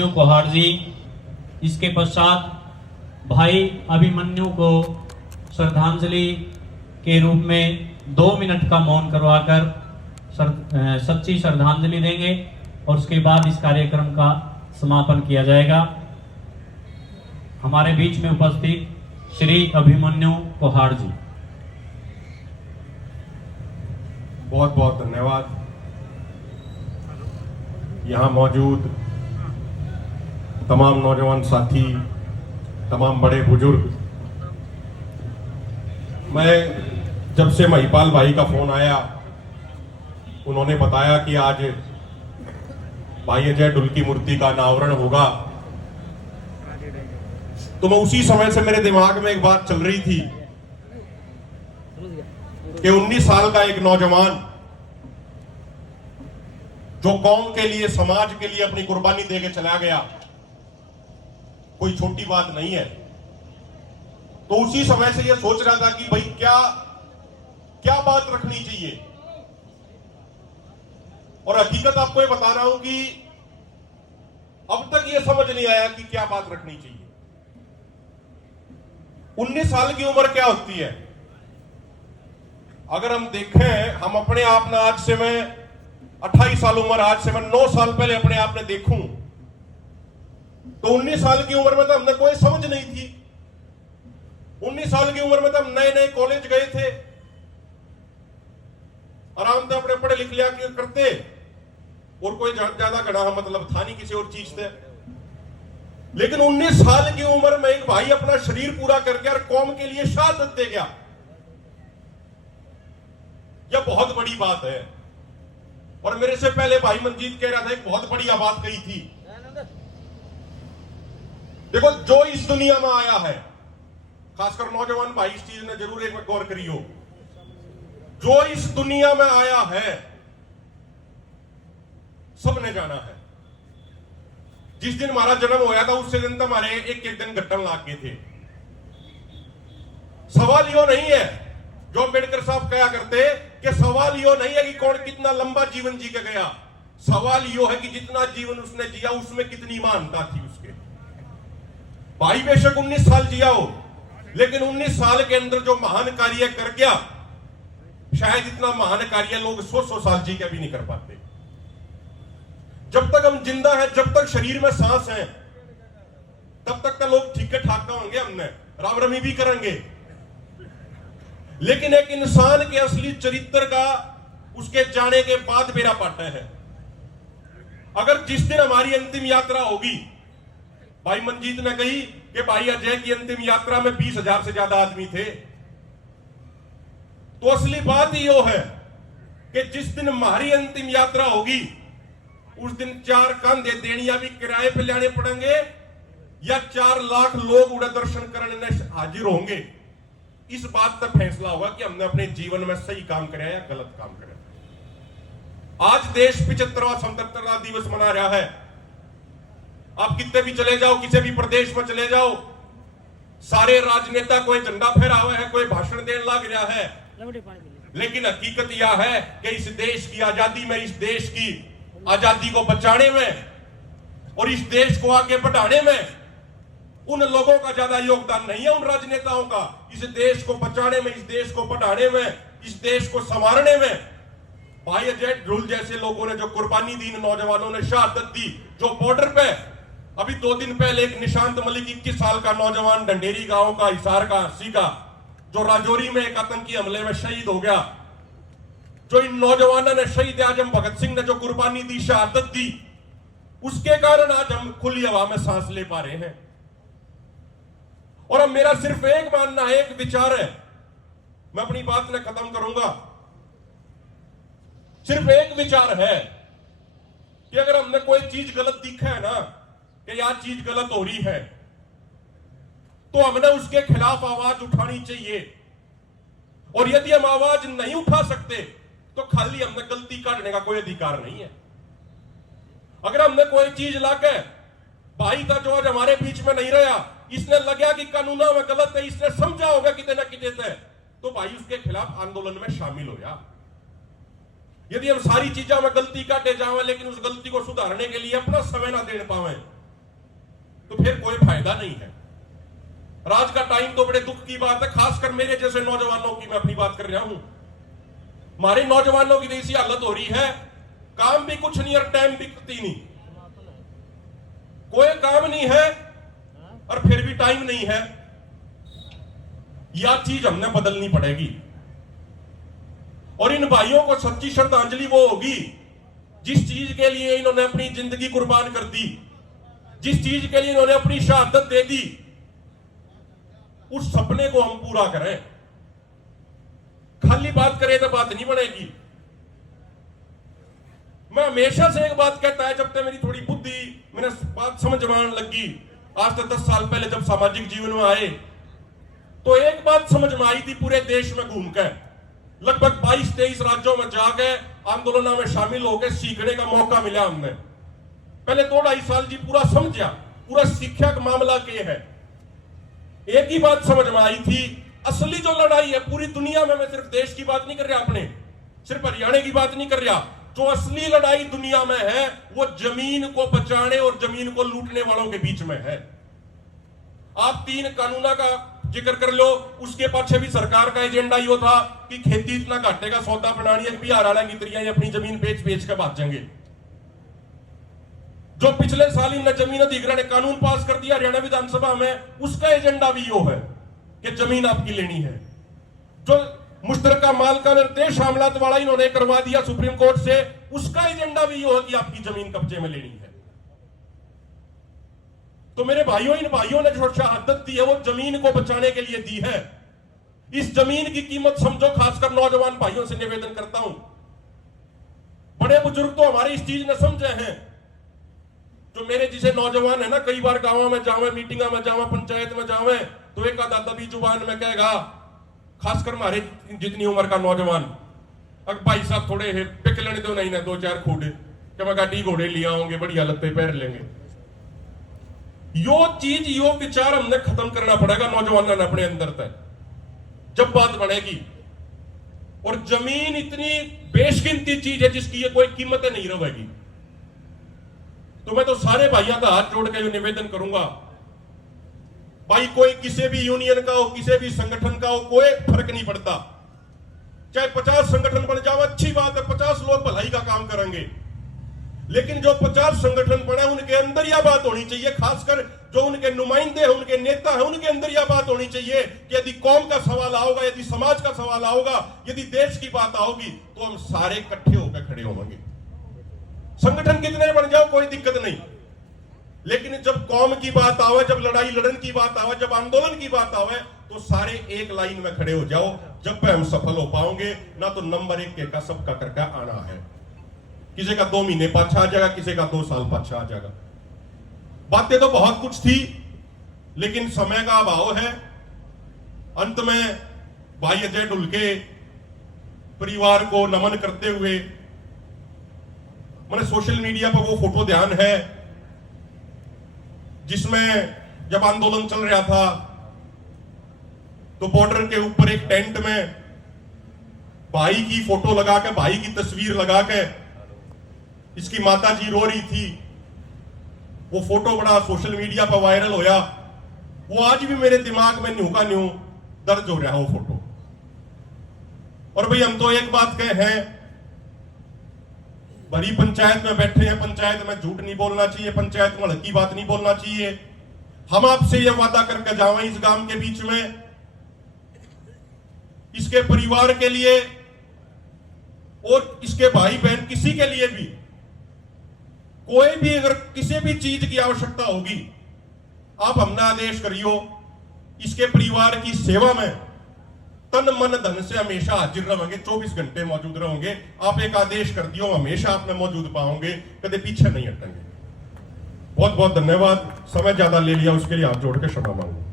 अभिमन्यु कोहाड़ जी। इसके पश्चात भाई अभिमन्यु को श्रद्धांजलि के रूप में 2 मिनट का मौन करवाकर सच्ची श्रद्धांजलि देंगे और उसके बाद इस कार्यक्रम का समापन किया जाएगा। हमारे बीच में उपस्थित श्री अभिमन्यु कोहाड़ जी। बहुत बहुत धन्यवाद। यहाँ मौजूद तमाम नौजवान साथी, तमाम बड़े बुजुर्ग, मैं जब से महिपाल भाई का फोन आया, उन्होंने बताया कि आज भाई अजय डुल की मूर्ति का अनावरण होगा, तो मैं उसी समय से मेरे दिमाग में एक बात चल रही थी कि 19 साल का एक नौजवान जो कौम के लिए, समाज के लिए अपनी कुर्बानी देके चला गया, कोई छोटी बात नहीं है। तो उसी समय से यह सोच रहा था कि भाई क्या क्या बात रखनी चाहिए। और हकीकत आपको ये बता रहा हूं कि अब तक यह समझ नहीं आया कि क्या बात रखनी चाहिए। 19 साल की उम्र क्या होती है? अगर हम देखें, हम अपने आप ना, आज से मैं 28 साल उम्र, आज से मैं 9 साल पहले अपने आप में देखूं तो 19 साल की उम्र में तो हमने कोई समझ नहीं थी। 19 साल की उम्र में तो हम नए नए कॉलेज गए थे, आराम से अपने पढ़े लिख लिया करते, और कोई ज्यादा घड़ा मतलब था नहीं किसी और चीज से। लेकिन 19 साल की उम्र में एक भाई अपना शरीर पूरा करके और कौम के लिए शहादत दे गया, यह बहुत बड़ी बात है। और मेरे से पहले भाई मंजीत कह रहा था, एक बहुत बढ़िया बात कही थी। देखो, जो इस दुनिया में आया है, खासकर नौजवान भाई इस चीज ने जरूर एक गौर करी हो, जो इस दुनिया में आया है सबने जाना है। जिस दिन हमारा जन्म होया था उससे दिन तो हमारे एक एक दिन घटन लाग गए थे। सवाल यो नहीं है जो अम्बेडकर साहब कहा करते कि सवाल यो नहीं है कि कौन कितना लंबा जीवन जी के गया, सवाल यो है कि जितना जीवन उसने जिया उसमें कितनी महानता थी उसके। भाई बेशक 19 साल जिया हो, लेकिन 19 साल के अंदर जो महान कार्य कर गया, शायद इतना महान कार्य लोग 100 साल जी के भी नहीं कर पाते। जब तक हम जिंदा हैं, जब तक शरीर में सांस है, तब तक का लोग ठीक ठाक होंगे, हमने राम रमी भी करेंगे। लेकिन एक इंसान के असली चरित्र का उसके जाने के बाद मेरा पाटा है। अगर जिस दिन हमारी अंतिम यात्रा होगी, भाई मंजीत ने कही कि भाई अजय की अंतिम यात्रा में 20,000 से ज्यादा आदमी थे, तो असली बात ही यो है कि जिस दिन हमारी अंतिम यात्रा होगी उस दिन 4 कंधे देनिया भी किराए पे लेने पड़ेंगे या 4 लाख लोग उड़े दर्शन करने हाजिर होंगे। इस बात का फैसला होगा कि हमने अपने जीवन में सही काम कराया या गलत काम कराया। आज देश 75वां स्वतंत्रता दिवस मना रहा है। आप कितने भी चले जाओ, किसी भी प्रदेश में चले जाओ, सारे राजनेता कोई झंडा फहरा हुआ है, कोई भाषण देने लग रहा है। लेकिन हकीकत यह है कि इस देश की आजादी में, इस देश की आजादी को बचाने में और इस देश को आगे बढ़ाने में उन लोगों का ज्यादा योगदान नहीं है, उन राजनेताओं का। इस देश को बचाने में, इस देश को बढ़ाने में, इस देश को संवारने में भाई अजय डुल जैसे लोगों ने जो कुर्बानी दी, नौजवानों ने शहादत दी। जो बॉर्डर पे अभी 2 दिन पहले एक निशांत मलिक 21 साल का नौजवान ढंडेरी गांव का, हिसार का, हरसी का, जो राजौरी में एक आतंकी हमले में शहीद हो गया, जो इन नौजवानों ने, शहीद आजम भगत सिंह ने जो कुर्बानी दी, शहादत दी, उसके कारण आज हम खुली हवा में सांस ले पा रहे हैं। और अब मेरा सिर्फ एक मानना है, एक विचार है, मैं अपनी बात में खत्म करूंगा। सिर्फ एक विचार है कि अगर हमने कोई चीज गलत दिखा है ना, कि यह चीज गलत हो रही है, तो हमने उसके खिलाफ आवाज उठानी चाहिए। और यदि हम आवाज नहीं उठा सकते तो खाली हमने गलती काटने का कोई अधिकार नहीं है। अगर हमने कोई चीज लाके, भाई का जो आज हमारे बीच में नहीं रहा, इसने लगा कि कानूना में गलत है, इसने समझा होगा कितने ना कितने, तो भाई उसके खिलाफ आंदोलन में शामिल हो जा। यदि हम सारी चीजों में गलती काटे जावे, लेकिन उस गलती को सुधारने के लिए अपना समय ना दे पावे, तो फिर कोई फायदा नहीं है। राज का टाइम तो बड़े दुख की बात है, खासकर मेरे जैसे नौजवानों की मैं अपनी बात कर रहा हूं। हमारे नौजवानों की तो ऐसी हालत हो रही है, काम भी कुछ नहीं और टाइम भी नहीं, कोई काम नहीं है और फिर भी टाइम नहीं है। यह चीज हमने बदलनी पड़ेगी और इन भाइयों को सच्ची श्रद्धांजलि वो होगी जिस चीज के लिए इन्होंने अपनी जिंदगी कुर्बान कर दी, जिस चीज के लिए इन्होंने अपनी शहादत दे दी, उस सपने को हम पूरा करें। खाली बात करें तो बात नहीं बनेगी। मैं हमेशा से एक बात कहता है, जब तक मेरी थोड़ी बुद्धि मैंने बात समझ में आने लगी, आज से 10 साल पहले जब सामाजिक जीवन में आए, तो एक बात समझ में आई थी, पूरे देश में घूमकर लगभग 22-23 राज्यों में जाकर आंदोलनों में शामिल होकर सीखने का मौका मिला हमने। पहले 2-2.5 साल जी पूरा समझा, पूरा सीखा का मामला क्या है। एक ही बात समझ में आई थी, असली जो लड़ाई है पूरी दुनिया में, मैं सिर्फ देश की बात नहीं कर रहा, अपने सिर्फ हरियाणा की बात नहीं कर रहा, जो असली लड़ाई दुनिया में है वो जमीन को बचाने और जमीन को लूटने वालों के बीच में है। आप 3 कानूनों का जिक्र कर लो, उसके पीछे भी सरकार का एजेंडा यो था कि खेती इतना घाटे का सौदा बनानी है, बिहार वाला की तरह अपनी जमीन बेच बेच के भागेंगे। जो पिछले साल इन्होंने जमीन अधिग्रहण कानून पास कर दिया हरियाणा विधानसभा में, उसका एजेंडा भी यो है कि जमीन आपकी लेनी है। जो मुश्तरका मालका निर्देश मामलात वाला इन्होंने करवा दिया सुप्रीम कोर्ट से, उसका एजेंडा भी यो है कि आपकी जमीन कब्जे में लेनी है। तो मेरे भाइयों, इन भाइयों ने जो शहादत दी है वो जमीन को बचाने के लिए दी है। इस जमीन की कीमत समझो, खासकर नौजवान भाइयों से निवेदन करता हूं। बड़े बुजुर्ग तो हमारे इस चीज ने समझे हैं, जो मेरे जिसे नौजवान है ना, कई बार गांवों में जावे, मीटिंग में जावे, पंचायत में जावे, तो एक आधा दबी जुबान में कहेगा, खासकर हमारे जितनी उम्र का नौजवान, अगर भाई साहब थोड़े पिक लेने दो, नहीं ना 2-4 खूड कि मैं गाड़ी घोड़े ले आऊंगे, बढ़िया लत्ते पैर लेंगे। यो चीज, यो विचार हमने खत्म करना पड़ेगा नौजवानों ने अपने अंदर तक, जब बात बढ़ेगी। और जमीन इतनी बेशकीमती चीज है जिसकी ये कोई कीमत नहीं रहेगी। तो मैं तो सारे भाइयों का हाथ जोड़ के निवेदन करूंगा, भाई कोई किसी भी यूनियन का हो, किसी भी संगठन का हो, कोई फर्क नहीं पड़ता। चाहे 50 संगठन बन जाओ, अच्छी बात है, 50 लोग भलाई का काम करेंगे, लेकिन जो 50 संगठन बने उनके अंदर यह बात होनी चाहिए, खासकर जो उनके नुमाइंदे हैं, उनके नेता हैं, उनके अंदर यह बात होनी चाहिए कि यदि कौम का सवाल आओगा, यदि समाज का सवाल आओगा, यदि देश की बात आओगी, तो हम सारे इकट्ठे होकर खड़े होंगे। संगठन कितने बन जाओ कोई दिक्कत नहीं, लेकिन जब कौम की बात आवे, जब लड़ाई लड़न की बात आवे, जब आंदोलन की बात आवे, तो सारे एक लाइन में खड़े हो जाओ। जब हम सफल हो पाओगे ना, तो नंबर 1 का सबका करके आना है। किसी का 2 महीने पाछा आ जाएगा, किसी का 2 साल पाछा आ जाएगा। बातें तो बहुत कुछ थी, लेकिन समय का अभाव है। अंत में भाई अजय ढुलके परिवार को नमन करते हुए, मैंने सोशल मीडिया पर वो फोटो ध्यान है जिसमें जब आंदोलन चल रहा था तो बॉर्डर के ऊपर एक टेंट में भाई की फोटो लगा के, भाई की तस्वीर लगा के इसकी माता जी रो रही थी। वो फोटो बड़ा सोशल मीडिया पर वायरल होया। वो आज भी मेरे दिमाग में न्यू का न्यू दर्ज हो रहा है वो फोटो। और भाई हम तो एक बात कहे हैं, बड़ी पंचायत में बैठे हैं, पंचायत में झूठ नहीं बोलना चाहिए, पंचायत में हल्की बात नहीं बोलना चाहिए। हम आपसे यह वादा करके जावे इस गांव के बीच में, इसके परिवार के लिए और इसके भाई बहन किसी के लिए भी, कोई भी अगर किसी भी चीज की आवश्यकता होगी, आप हमने आदेश करियो। इसके परिवार की सेवा में तन मन धन से हमेशा हाजिर रहेंगे, 24 घंटे मौजूद रहेंगे। आप एक आदेश कर दियो, हमेशा आप में मौजूद पाओगे, कभी पीछे नहीं हटेंगे। बहुत बहुत धन्यवाद। समय ज्यादा ले लिया उसके लिए हाथ जोड़ के क्षमा मांगू।